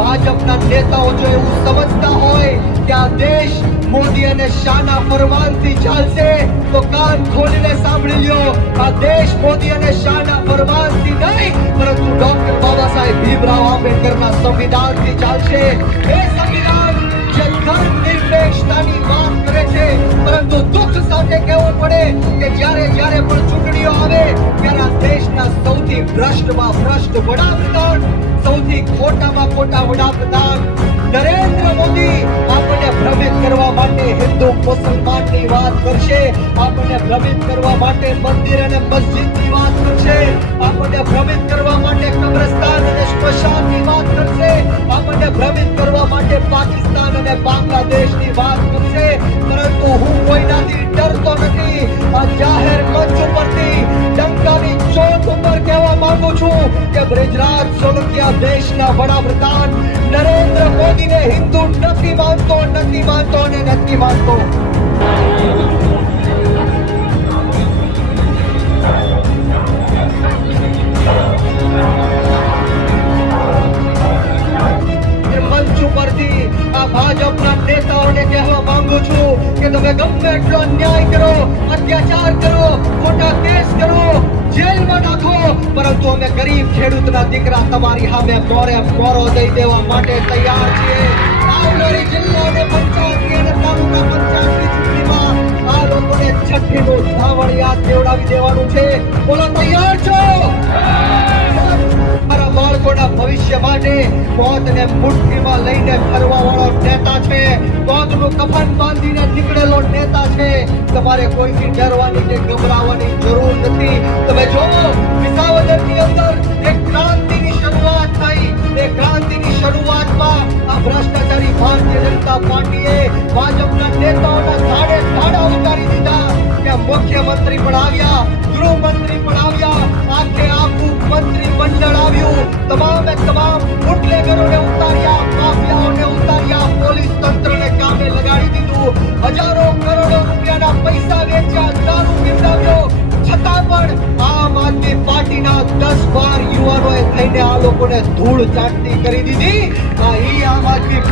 ભાજપના નેતાઓ જો એવું સમજતા હોય કે આ દેશ મોદી અને શાહના ફરમાનથી ચાલશે તો કાન ખોલીને સાંભળી લ્યો, આ દેશ મોદી અને શાહના ફરમાનથી નહીં પરંતુ ડોક્ટર બાબા સાહેબ ભીમરાવ આંબેડકરના સંવિધાનથી ચાલશે। એ સંવિધાન જે ધર્મનિરપેક્ષતાની વાત કરે છે, પરંતુ દુઃખ સાથે કહેવું પડે કે જ્યારે જ્યારે પણ ચૂંટણીઓ આવે ત્યારે આ દેશના સૌથી ભ્રષ્ટમાં ભ્રષ્ટ વડાપ્રધાન, સૌથી ખોટામાં ખોટા વડાપ્રધાન નરેન્દ્ર મોદી આપણને ભ્રમિત કરવા માટે હિન્દુ મુસલમાનની વાત કરશે, આપણને ભ્રમિત કરવા માટે મંદિર અને મસ્જિદની વાત કરશે, આપણને ભ્રમિત કરવા માટે કબ્રસ્તાન અને સ્મશાનની વાત કરશે, આપણને ભ્રમિત કરવા માટે પાકિસ્તાન અને બાંગ્લાદેશની વાત કરશે। પરંતુ હું કોઈનાથી ડરતો નથી। આ જાહેર મંચ ઉપરથી ડંકાની ચોટ ઉપર કહેવા માંગુ છું કે બ્રિજરાજ સોલંકી દેશના વડાપ્રધાન નરેન્દ્ર મોદીને હિન્દુ નથી માનતો, નથી માનતો અને નથી માનતો। મંચ ઉપરથી આ ભાજપના નેતાઓને કહેવા માંગુ છું કે તમે ગમે એટલો અન્યાય કરો, અત્યાચાર કરો, ખોટા કેસ કરો, જેલમાં નાખો, પરંતુ અમે ગરીબ ખેડૂતના દીકરા તમારી સામે મોરે મોરો દઈ દેવા માટે તૈયાર છીએ। આવનારી જિલ્લા અને પંચાયતની અને તાલુકા પંચાયતની ચૂંટણીમાં આ લોકોને છઠ્ઠીનું ધાવણ યાદ દેવડાવી દેવાનું છે। બોલો તૈયાર છો? મારા બાળકોના ભવિષ્ય માટે મોતને મુઠ્ઠીમાં લઈને ફરવા વાળો નેતા છે, મોતનું કફન બાંધીને નીકળેલો નેતા છે। તમારે કોઈથી ડરવાની કે ગભરાવાની જરૂર નથી। તમે જોવો વિસાવદરની અંદર એક ક્રાંતિની શરૂઆત થઈ, એ ક્રાંતિની શરૂઆતમાં આ ભ્રષ્ટાચારી ભારતીય જનતા પાર્ટીએ ભાજપના નેતાઓના ધાડે ધાડા ઉતારી દીધા કે મુખ્યમંત્રી પણ આવ્યા, ગૃહમંત્રી પણ આવ્યા, આખે આખું મંત્રી મંડળ આવ્યું, તમામે તમામ બુટલેગરોને ઉતાર્યા, માફિયાઓને ઉતાર્યા, પોલીસ તંત્રને કામે લગાડી દીધું, હજારો કરોડો રૂપિયાના પૈસા વેચ્યા, દારૂ પીવડાવ્યો, છતાં પણ આમ આદમી પાર્ટીના 10-12 યુવાનોએ થઈને આ લોકોને ધૂળ ચાટતી કરી દીધી। આ આમ આદમી